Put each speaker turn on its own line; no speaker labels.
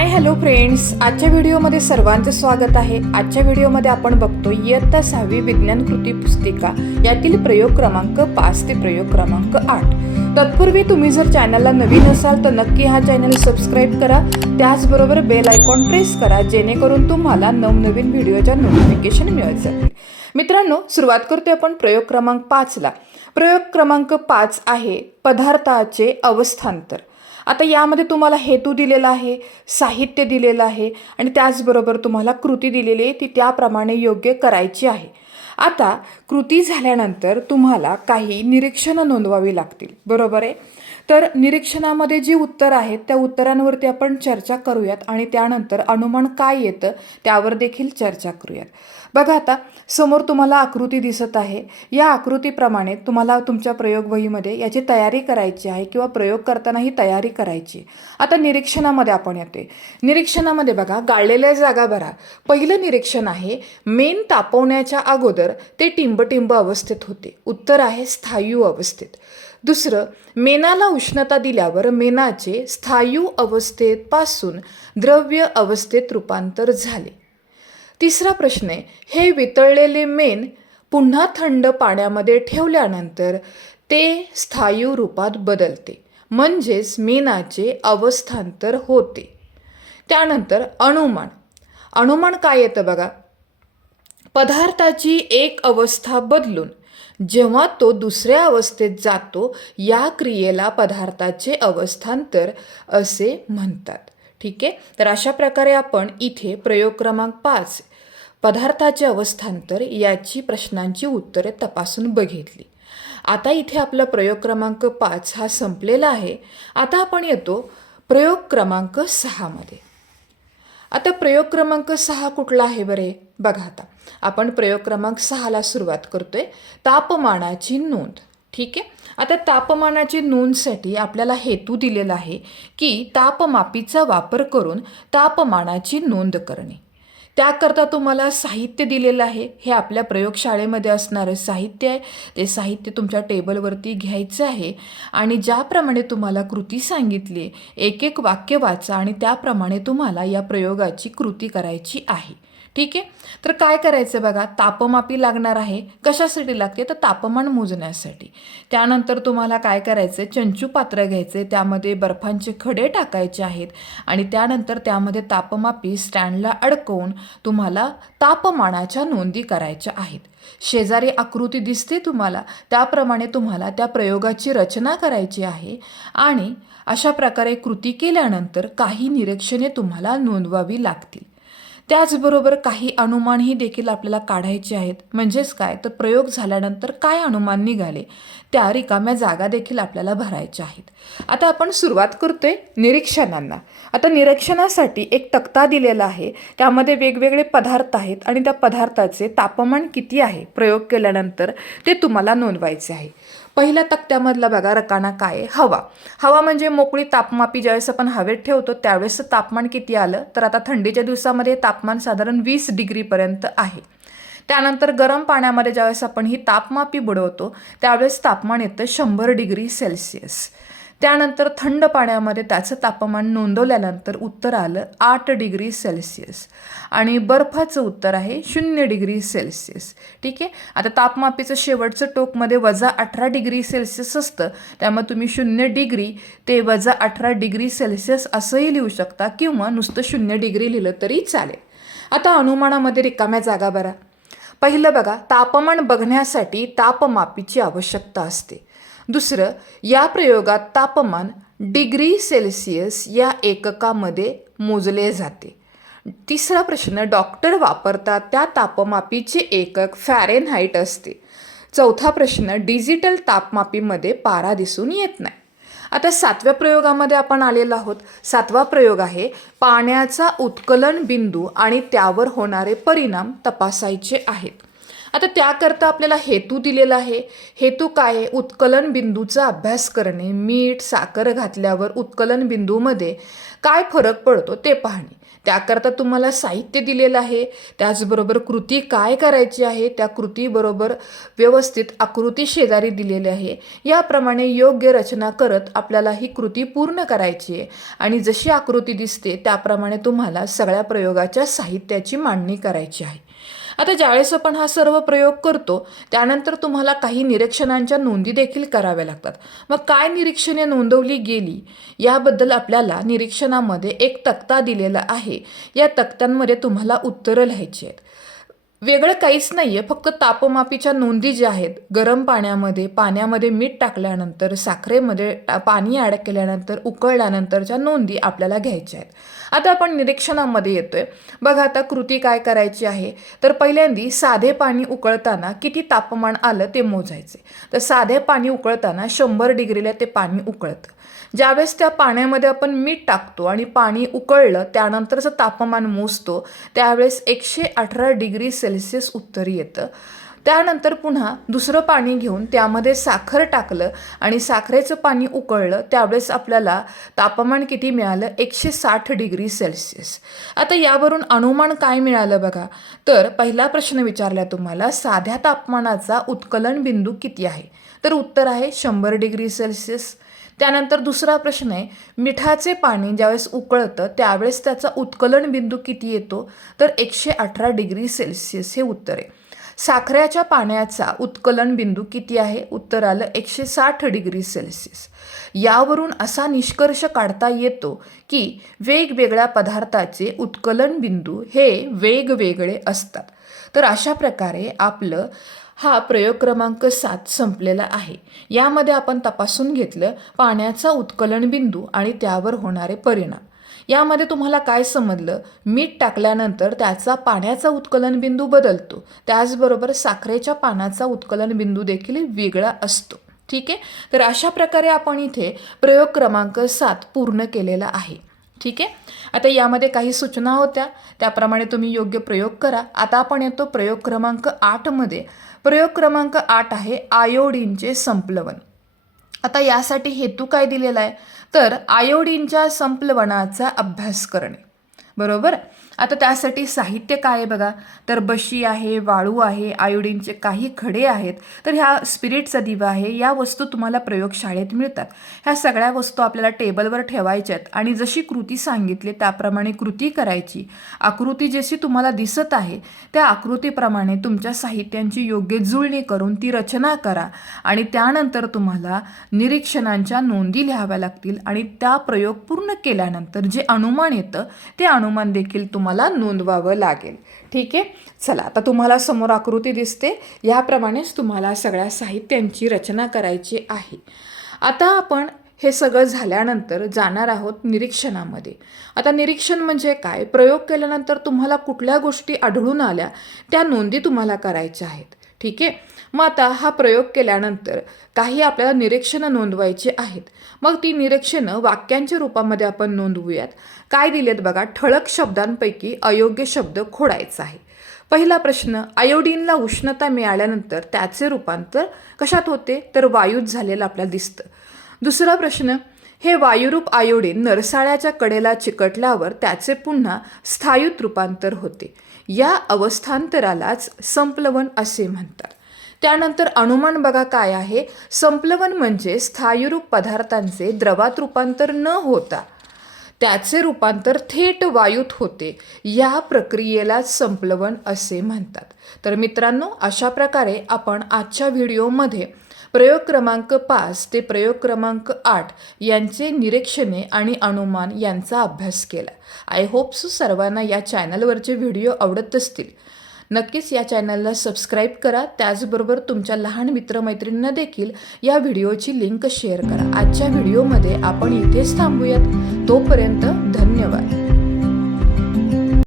Hi hello friends आजच्या व्हिडिओमध्ये सर्वांचं स्वागत आहे. आजच्या व्हिडिओमध्ये आपण बघतो इयत्ता सहावी विज्ञान कृती पुस्तिका. यातील प्रयोग क्रमांक पाच ते प्रयोग क्रमांक आठ. तत्पूर्वी तुम्ही जर चॅनलला नवीन असाल तर नक्की हा चॅनल सबस्क्राईब करा. त्याचबरोबर बेल आयकॉन प्रेस करा जेणेकरून तुम्हाला नवनवीन व्हिडिओच्या नोटिफिकेशन मिळत जातील. मित्रांनो सुरुवात करते आपण प्रयोग क्रमांक पाचला. प्रयोग क्रमांक पाच आहे पदार्थाचे अवस्थांतर. आता यामध्ये तुम्हाला हेतू दिलेला आहे साहित्य दिलेलं आहे आणि त्याचबरोबर तुम्हाला कृती दिलेली आहे ती त्याप्रमाणे योग्य करायची आहे. आता कृती झाल्यानंतर तुम्हाला काही निरीक्षणं नोंदवावी लागतील. बरोबर आहे? तर निरीक्षणामध्ये जी उत्तर आहेत त्या उत्तरांवरती आपण चर्चा करूयात आणि त्यानंतर अनुमान काय येतं त्यावर देखील चर्चा करूयात. बघा आता समोर तुम्हाला आकृती दिसत आहे. या आकृतीप्रमाणे तुम्हाला तुमच्या प्रयोगवहीमध्ये याची तयारी करायची आहे किंवा प्रयोग करताना ही तयारी करायची आता निरीक्षणामध्ये आपण येते निरीक्षणामध्ये बघा गाळलेल्या जागा भरा. पहिलं निरीक्षण आहे मेन तापवण्याच्या अगोदर ते टिंबटिंब अवस्थेत होते. उत्तर आहे स्थायू अवस्थेत. दुसरं मेनाला उष्णता दिल्यावर मेनाचे स्थायू अवस्थेपासून द्रव्य अवस्थेत रूपांतर झाले. तिसरा प्रश्न आहे हे वितळलेले मेन पुन्हा थंड पाण्यामध्ये ठेवल्यानंतर ते स्थायू रूपात बदलते म्हणजेच मेनाचे अवस्थांतर होते. त्यानंतर अनुमान अनुमान काय येतं बघा? पदार्थाची एक अवस्था बदलून जेव्हा तो दुसऱ्या अवस्थेत जातो या क्रियेला पदार्थाचे अवस्थांतर असे म्हणतात. ठीक आहे? तर अशा प्रकारे आपण इथे प्रयोग क्रमांक पाच पदार्थाचे अवस्थांतर याची प्रश्नांची उत्तरे तपासून बघितली. आता इथे आपला प्रयोग क्रमांक पाच हा संपलेला आहे. आता आपण येतो प्रयोग क्रमांक सहामध्ये आता प्रयोग क्रमांक सहा कुठला आहे बरे? बघा आता. आपण प्रयोग क्रमांक सहाला सुरुवात करतोय. तापमानाची नोंद. ठीक आहे? आता तापमानाची नोंदसाठी आपल्याला हेतू दिलेला आहे की तापमापीचा वापर करून तापमानाची नोंद करणे. त्याकरता तुम्हाला साहित्य दिलेलं आहे. हे आपल्या प्रयोगशाळेमध्ये असणारं साहित्य आहे. ते साहित्य तुमच्या टेबलवरती घ्यायचं आहे आणि ज्याप्रमाणे तुम्हाला कृती सांगितली एक एक वाक्य वाचा आणि त्याप्रमाणे तुम्हाला या प्रयोगाची कृती करायची आहे. ठीक आहे? तर काय करायचं बघा? तापमापी लागणार आहे. कशासाठी लागते? तर तापमान मोजण्यासाठी. त्यानंतर तुम्हाला काय करायचं चंचू पात्र घ्यायचे त्यामध्ये बर्फांचे खडे टाकायचे आहेत. आणि त्यानंतर त्यामध्ये तापमापी स्टँडला अडकवून तुम्हाला तापमानाच्या नोंदी करायच्या आहेत. शेजारी आकृती दिसते तुम्हाला. त्याप्रमाणे तुम्हाला त्या प्रयोगाची रचना करायची आहे. आणि अशा प्रकारे कृती केल्यानंतर काही निरीक्षणे तुम्हाला नोंदवावी लागतील. त्याचबरोबर काही अनुमानही देखील आपल्याला काढायचे आहेत. म्हणजेच काय? तर प्रयोग झाल्यानंतर काय अनुमान निघाले? त्या रिकाम्या जागा देखील आपल्याला भरायच्या आहेत. आता आपण सुरुवात करतोय निरीक्षणांना. आता निरीक्षणासाठी एक तक्ता दिलेला आहे. त्यामध्ये वेगवेगळे पदार्थ आहेत आणि त्या पदार्थाचे तापमान किती आहे? प्रयोग केल्यानंतर ते तुम्हाला नोंदवायचे आहे. पहिल्या तक्त्यामधला बघा रकाना काय आहे? हवा. हवा म्हणजे मोकळी तापमापी ज्यावेळेस आपण हवेत ठेवतो त्यावेळेस तापमान किती आलं? तर आता थंडीच्या दिवसामध्ये तापमान साधारण वीस डिग्रीपर्यंत आहे. त्यानंतर गरम पाण्यामध्ये ज्यावेळेस आपण ही तापमापी बुडवतो त्यावेळेस तापमान येतं शंभर डिग्री सेल्सिअस. त्यानंतर थंड पाण्यामध्ये त्याचं तापमान नोंदवल्यानंतर उत्तर आलं आठ डिग्री सेल्सिअस. आणि बर्फाचं उत्तर आहे शून्य डिग्री सेल्सिअस. ठीक आहे? आता तापमापीचं शेवटचं टोकमध्ये वजा अठरा डिग्री सेल्सिअस असतं. त्यामुळे तुम्ही शून्य डिग्री ते वजा अठरा डिग्री सेल्सिअस असंही लिहू शकता किंवा नुसतं शून्य डिग्री लिहिलं तरी चालेल. आता अनुमानामध्ये रिकाम्या जागा बरा. पहिलं बघा तापमान बघण्यासाठी तापमापीची आवश्यकता असते. दुसरं या प्रयोगात तापमान डिग्री सेल्सिअस या एककामध्ये मोजले जाते. तिसरा प्रश्न डॉक्टर वापरतात त्या तापमापीचे एकक फॅरेनहाईट असते. चौथा प्रश्न डिजिटल तापमापीमध्ये पारा दिसून येत नाही. आता सातव्या प्रयोगामध्ये आपण आलेलो आहोत. सातवा प्रयोग आहे पाण्याचा उत्कलन बिंदू आणि त्यावर होणारे परिणाम तपासायचे आहेत. आता त्याकरता आपल्याला हेतू दिलेला आहे. हेतू काय आहे? उत्कलन बिंदूचा अभ्यास करणे. मीठ साखर घातल्यावर उत्कलन बिंदूमध्ये काय फरक पडतो ते पाहणे. त्याकरता तुम्हाला साहित्य दिलेलं आहे. त्याचबरोबर कृती काय करायची आहे? त्या कृतीबरोबर व्यवस्थित आकृती शेजारी दिलेली आहे. याप्रमाणे योग्य रचना करत आपल्याला ही कृती पूर्ण करायची आहे. आणि जशी आकृती दिसते त्याप्रमाणे तुम्हाला सगळ्या प्रयोगाच्या साहित्याची मांडणी करायची आहे. आता ज्यावेळेस आपण हा सर्व प्रयोग करतो त्यानंतर तुम्हाला काही निरीक्षणांच्या नोंदी देखील कराव्या लागतात. मग काय निरीक्षणे नोंदवली गेली? याबद्दल आपल्याला निरीक्षणामध्ये एक तक्ता दिलेला आहे. या तक्त्यांमध्ये तुम्हाला उत्तरं लिहायची आहेत. वेगळं काहीच नाही आहे फक्त तापमापीच्या नोंदी ज्या आहेत गरम पाण्यामध्ये पाण्यामध्ये मीठ टाकल्यानंतर साखरेमध्ये टा- पाणी ॲड केल्यानंतर उकळल्यानंतरच्या नोंदी आपल्याला घ्यायच्या आहेत. आता आपण निरीक्षणामध्ये येतोय. बघा आता कृती काय करायची आहे? तर पहिल्यांदी साधे पाणी उकळताना किती तापमान आलं ते मोजायचे. तर साधे पाणी उकळताना शंभर डिग्रीला ते पाणी उकळतं. ज्यावेळेस त्या पाण्यामध्ये आपण मीठ टाकतो आणि पाणी उकळलं त्यानंतरचं तापमान मोजतो त्यावेळेस एकशे अठरा डिग्री सेल्सिअस उत्तर येतं. त्यानंतर पुन्हा दुसरं पाणी घेऊन त्यामध्ये साखर टाकलं आणि साखरेचं पाणी उकळलं त्यावेळेस आपल्याला तापमान किती मिळालं? एकशे साठ डिग्री सेल्सिअस. आता यावरून अनुमान काय मिळालं बघा. तर पहिला प्रश्न विचारला तुम्हाला साध्या तापमानाचा उत्कलन बिंदू किती आहे? तर उत्तर आहे शंभर डिग्री सेल्सिअस. त्यानंतर दुसरा प्रश्न आहे मिठाचे पाणी ज्यावेळेस उकळतं त्यावेळेस त्याचा उत्कलन बिंदू किती येतो? तर एकशे अठरा डिग्री सेल्सिअस हे उत्तर आहे. साखरेच्या पाण्याचा उत्कलन बिंदू किती आहे? उत्तर आलं एकशे साठ डिग्री सेल्सिअस. यावरून असा निष्कर्ष काढता येतो की वेगवेगळ्या पदार्थाचे उत्कलन बिंदू हे वेगवेगळे असतात. तर अशा प्रकारे आपलं हा प्रयोग क्रमांक सात संपलेला आहे. यामध्ये आपण तपासून घेतलं पाण्याचा उत्कलन बिंदू आणि त्यावर होणारे परिणाम. यामध्ये तुम्हाला काय समजलं? मीठ टाकल्यानंतर त्याचा पाण्याचा उत्कलन बिंदू बदलतो. त्याचबरोबर साखरेच्या पानाचा उत्कलन बिंदू देखील वेगळा असतो. ठीक आहे? तर अशा प्रकारे आपण इथे प्रयोग क्रमांक सात पूर्ण केलेला आहे. ठीक आहे? आता यामध्ये काही सूचना होत्या. त्याप्रमाणे तुम्ही योग्य प्रयोग करा. आता आपण येतो प्रयोग क्रमांक आठमध्ये प्रयोग क्रमांक आठ आहे आयोडीनचे संपलवन. आता यासाठी हेतू काय दिलेला आहे? तर आयोडीनच्या संप्लवनाचा अभ्यास करणे. बरोबर? आता त्यासाठी साहित्य काय आहे बघा? तर बशी आहे वाळू आहे आयोडीनचे काही खडे आहेत. तर ह्या स्पिरिटचा दिवा आहे. या वस्तू तुम्हाला प्रयोगशाळेत मिळतात. ह्या सगळ्या वस्तू आपल्याला टेबलवर ठेवायच्या आहेत. आणि जशी कृती सांगितली त्याप्रमाणे कृती करायची. आकृती जशी तुम्हाला दिसत आहे त्या आकृतीप्रमाणे तुमच्या साहित्यांची योग्य जुळणी करून ती रचना करा. आणि त्यानंतर तुम्हाला निरीक्षणांच्या नोंदी लिहाव्या लागतील. आणि त्या प्रयोग पूर्ण केल्यानंतर जे अनुमान येतं ते अनुमान देखील तुम्हाला नोंदवावं लागेल. ठीक आहे? चला आता तुम्हाला समोर आकृती दिसते. याप्रमाणेच तुम्हाला सगळ्या साहित्यांची रचना करायची आहे. आता आपण हे सगळं झाल्यानंतर जाणार आहोत निरीक्षणामध्ये. आता निरीक्षण म्हणजे काय? प्रयोग केल्यानंतर तुम्हाला कुठल्या गोष्टी आढळून आल्या त्या नोंदी तुम्हाला करायच्या आहेत. ठीक आहे? मग आता हा प्रयोग केल्यानंतर काही आपल्याला निरीक्षणं नोंदवायची आहेत. मग ती निरीक्षणं वाक्यांच्या रूपामध्ये आपण नोंदवूयात. काय दिलेत बघा ठळक शब्दांपैकी अयोग्य शब्द खोडायचा आहे. पहिला प्रश्न आयोडीनला उष्णता मिळाल्यानंतर त्याचे रूपांतर कशात होते? तर वायूत झालेलं आपल्याला दिसतं. दुसरा प्रश्न हे वायुरूप आयोडीन नरसाळ्याच्या कडेला चिकटल्यावर त्याचे पुन्हा स्थायूत रूपांतर होते. या अवस्थांतरालाच संप्लवन असे म्हणतात. त्यानंतर अनुमान बघा काय आहे. संप्लवन म्हणजे स्थायुरूप पदार्थांचे द्रवात रूपांतर न होता त्याचे रूपांतर थेट वायूत होते. या प्रक्रियेला संप्लवन असे म्हणतात. तर मित्रांनो अशा प्रकारे आपण आजच्या व्हिडिओमध्ये प्रयोग क्रमांक पाच ते प्रयोग क्रमांक आठ यांचे निरीक्षणे आणि अनुमान यांचा अभ्यास केला. आय होप सो सर्वांना या चॅनलवरचे व्हिडिओ आवडत असतील. नक्कीच या चॅनलला सबस्क्राईब करा. त्याचबरोबर तुमच्या लहान मित्रमैत्रिणींना देखील या व्हिडिओची लिंक शेअर करा. आजच्या व्हिडिओमध्ये आपण इथेच थांबूयात. तोपर्यंत धन्यवाद.